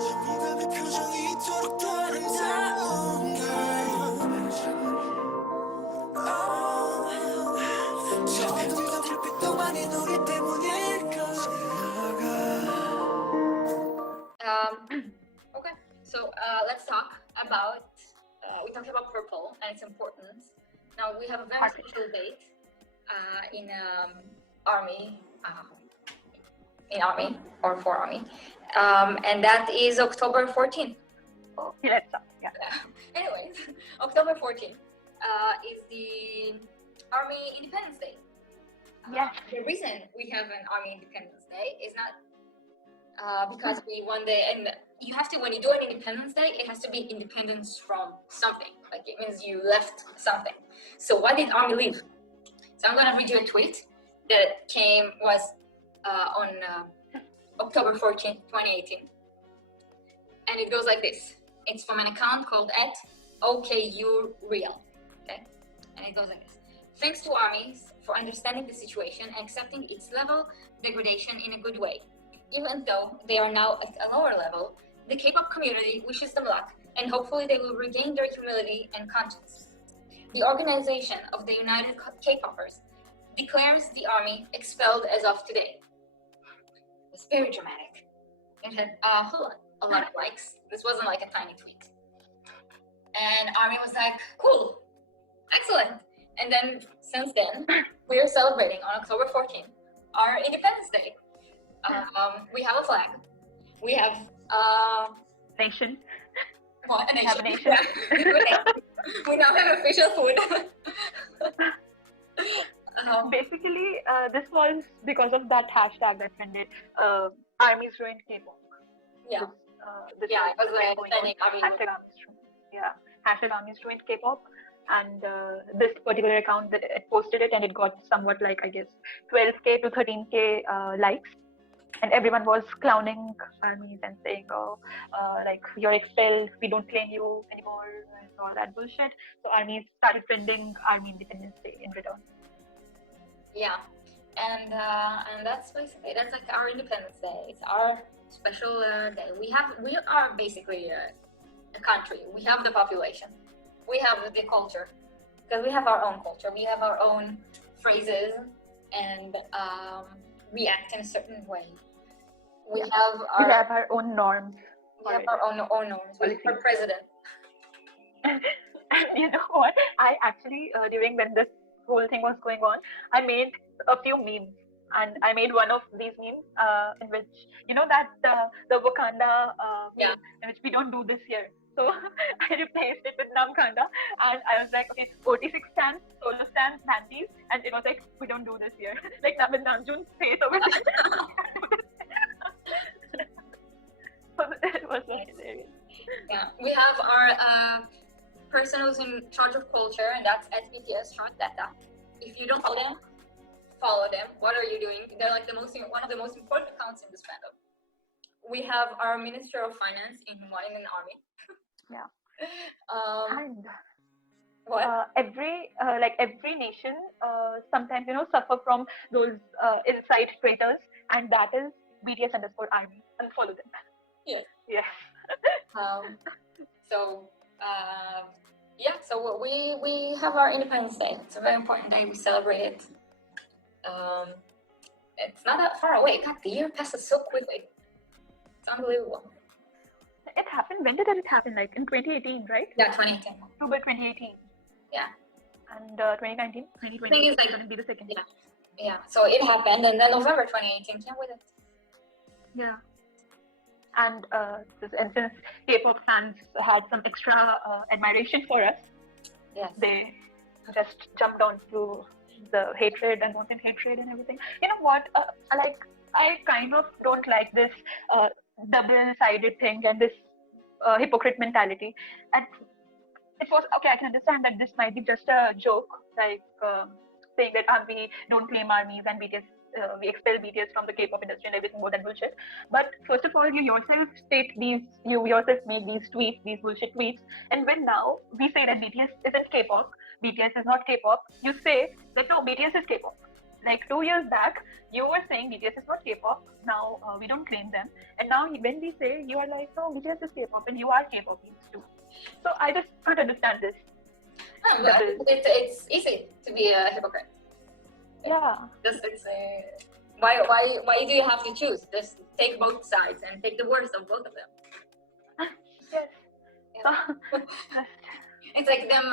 정의감의 표정이 이토록 더 아름다운 걸 저 어둠과 불빛도 많이 우리 때문일까 Okay, so let's talk about, we talked about purple and its importance. Now we have a very special date in army, or for army, and that is October 14th. Okay, let's talk. Yeah. Anyways, October 14th is the Army Independence Day. Yes. The reason we have an Army Independence Day is not because we won and you have to, when you do an Independence Day, it has to be independence from something. Like it means you left something. So why did Army leave? So I'm going to read you a tweet that was on October 14th, 2018. And it goes like this. It's from an account called @OKUReal. Okay? And it goes like this. Thanks to armies for understanding the situation and accepting its level degradation in a good way. Even though they are now at a lower level, the K-pop community wishes them luck and hopefully they will regain their humility and conscience. The organization of the United K-popers declares the army expelled as of today. It's very dramatic. It had a lot of likes. This wasn't like a tiny tweet. And army was like, cool, excellent. And then since then, we are celebrating on October 14th our Independence Day. We have a flag. We have Nation. What? A nation. Have a nation. We now have official food. Basically, this was because of that hashtag that trended. Armies ruined K-pop. Yeah. This Yeah, it was like hashtag armies ruined. Yeah. Hashtag armies ruined K-pop. And this particular account that it posted it, and it got somewhat like, I guess, 12K to 13K likes. And everyone was clowning armies and saying, oh, like, you're expelled, we don't claim you anymore, and all that bullshit. So armies started trending Army Independence Day in return. Yeah, and that's basically, that's like our Independence Day. It's our special day. We are basically a country. We have the population. We have the culture. Because we have our own culture. We have our own phrases and react in a certain way. We have our own norms. We have our own norms. We have our president. And you know what? I actually, during when this whole thing was going on, I made a few memes. And I made one of these memes in which, you know, that the Wakanda meme, in which we don't do this here. So I replaced it with Namkanda, and I was like, okay, 46 stands, solo stands, panties, and it was like, we don't do this here. Like with Namjoon's face over there. So it was like hilarious. Yeah, we have our person who's in charge of culture, and that's @BTS_data. If you don't follow them. What are you doing? They're like one of the most important accounts in this fandom. We have our Minister of Finance in an army. Yeah. And what? Every nation sometimes suffer from those inside traitors, and that is BTS_army. Unfollow them. Yes. Yes. So we have our Independence Day. It's a very important day. We celebrate it. It's not that far away. God, the year passes so quickly. It's unbelievable. It happened. When did it happen? Like in 2018, right? Yeah, 2018. October 2018. Yeah. And 2019, 2020 is going to be the second. Yeah. Yeah. So it happened, and then November 2018 came with it. Yeah. And since K-pop fans had some extra admiration for us, yes, they just jumped onto the hatred and wanted hatred and everything. You know what? I kind of don't like this double-sided thing and this hypocrite mentality. And it was okay. I can understand that this might be just a joke, like saying that we don't claim armies and BTS. We expel BTS from the K-pop industry and everything more than bullshit. But first of all, you yourself made these tweets, these bullshit tweets. And when now we say that BTS isn't K-pop, BTS is not K-pop, you say that no, BTS is K-pop. like 2 years back, you were saying BTS is not K-pop. Now we don't claim them, and now when we say, you are like, no, BTS is K-pop, and you are K-popians too. So I just can't understand this. I think it's easy to be a hypocrite. Yeah. Just why do you have to choose? Just take both sides and take the worst of both of them. Yes. It's like them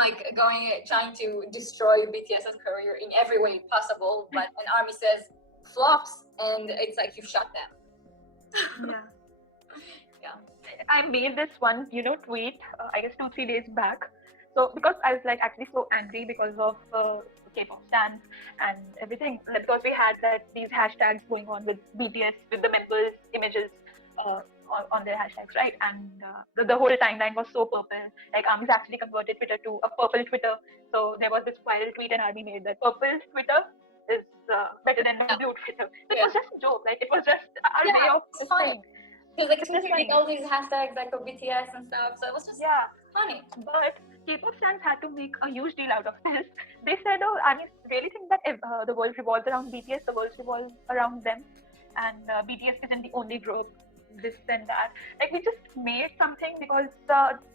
trying to destroy BTS's career in every way possible, but an army says flops, and it's like you shut them. Yeah. Yeah. I made this one, tweet, I guess 2-3 days back. So because I was like actually so angry because of K-pop stans and everything, because we had these hashtags going on with BTS with the members' images on their hashtags, right? And the whole timeline was so purple. Like Army's actually converted Twitter to a purple Twitter. So there was this viral tweet, and Army made that purple Twitter is better than the blue Twitter. So it was just a joke. Like it was just our way of saying. Because like all these hashtags like of BTS and stuff, so it was just funny. But K-pop fans had to make a huge deal out of this. They said, "Oh, I mean, really think that if the world revolves around BTS, the world revolves around them, and BTS isn't the only group." This and that. Like we just made something because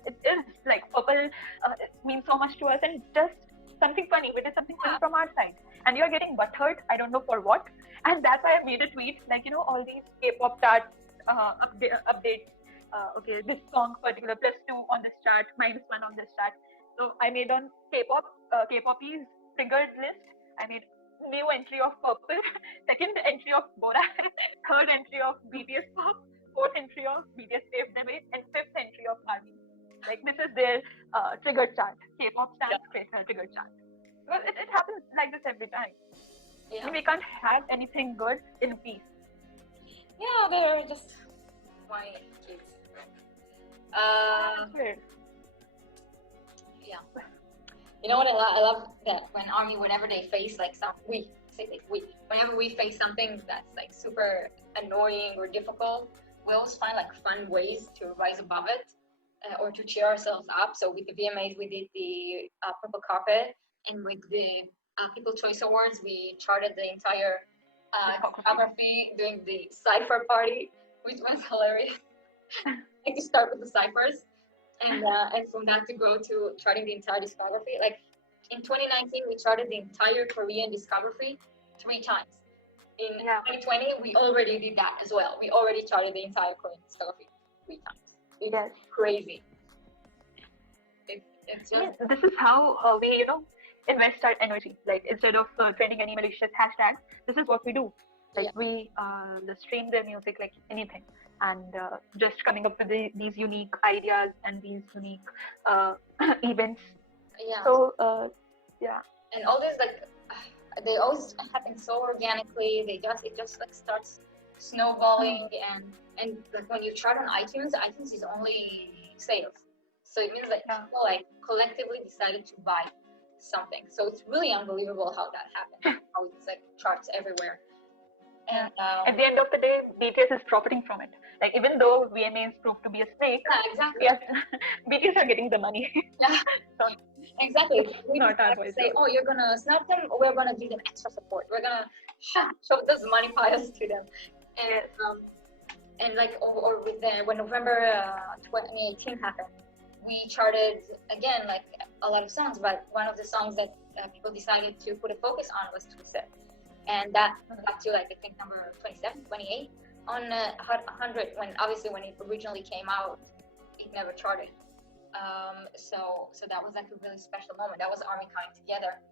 it is like purple. It means so much to us, and just something funny. We did something funny from our side, and you are getting butthurt. I don't know for what. And that's why I made a tweet. Like all these K-pop chart updates. Okay, this song particular +2 on this chart, -1 on this chart. So I made on K-pop, K-pop's triggered list. I made new entry of purple, second entry of Borat, third entry of BTS pop, fourth entry of BTS Save the Way, and fifth entry of Army. Like this is their triggered chart. K-pop stands create a triggered chart. Well, it happens like this every time. Yeah. I mean, we can't have anything good in peace. Yeah, they're just whiny kids. Yeah. You know what I love that when Army, whenever they face like whenever we face something that's like super annoying or difficult, we always find like fun ways to rise above it or to cheer ourselves up. So with the VMAs, we did the purple carpet, and with the People Choice Awards, we charted the entire choreography doing the cipher party, which was hilarious. Like to start with the ciphers, and from that to go to charting the entire discography. Like in 2019, we charted the entire Korean discography 3 times. In 2020, we already did that as well. We already charted the entire Korean discography 3 times. It's crazy. It's just... This is how we, invest our energy. Like instead of trending any malicious hashtags, this is what we do. Like we just stream their music like anything, and just coming up with these unique ideas and these unique events. Yeah. So and all this they always happen so organically. It just like starts snowballing, and like when you chart on iTunes is only sales, so it means that people like collectively decided to buy something. So it's really unbelievable how that happened. How it's like charts everywhere. And at the end of the day, BTS is profiting from it. Like even though VMAs proved to be a snake, BTS are getting the money. So, exactly. We not our to say, oh, you're gonna snap them, or we're gonna give them extra support. We're gonna show those money piles to them. And like or with when November 2018 happened, we charted again like a lot of songs, but one of the songs that people decided to put a focus on was Twisted. And that got to like I think number 27, 28 on 100. When it originally came out, it never charted. So that was like a really special moment. That was Army coming together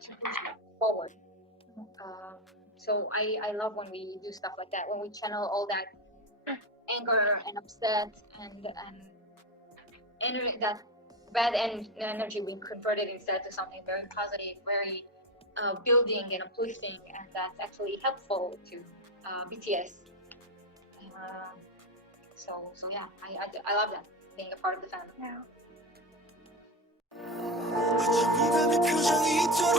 to push forward. So I love when we do stuff like that. When we channel all that anger and upset and that bad energy, we convert it instead to something very positive, very building and uplifting, and that's actually helpful to BTS. So yeah, I love that, being a part of the fandom. Yeah. 어쩜 이 밤의 표정이 또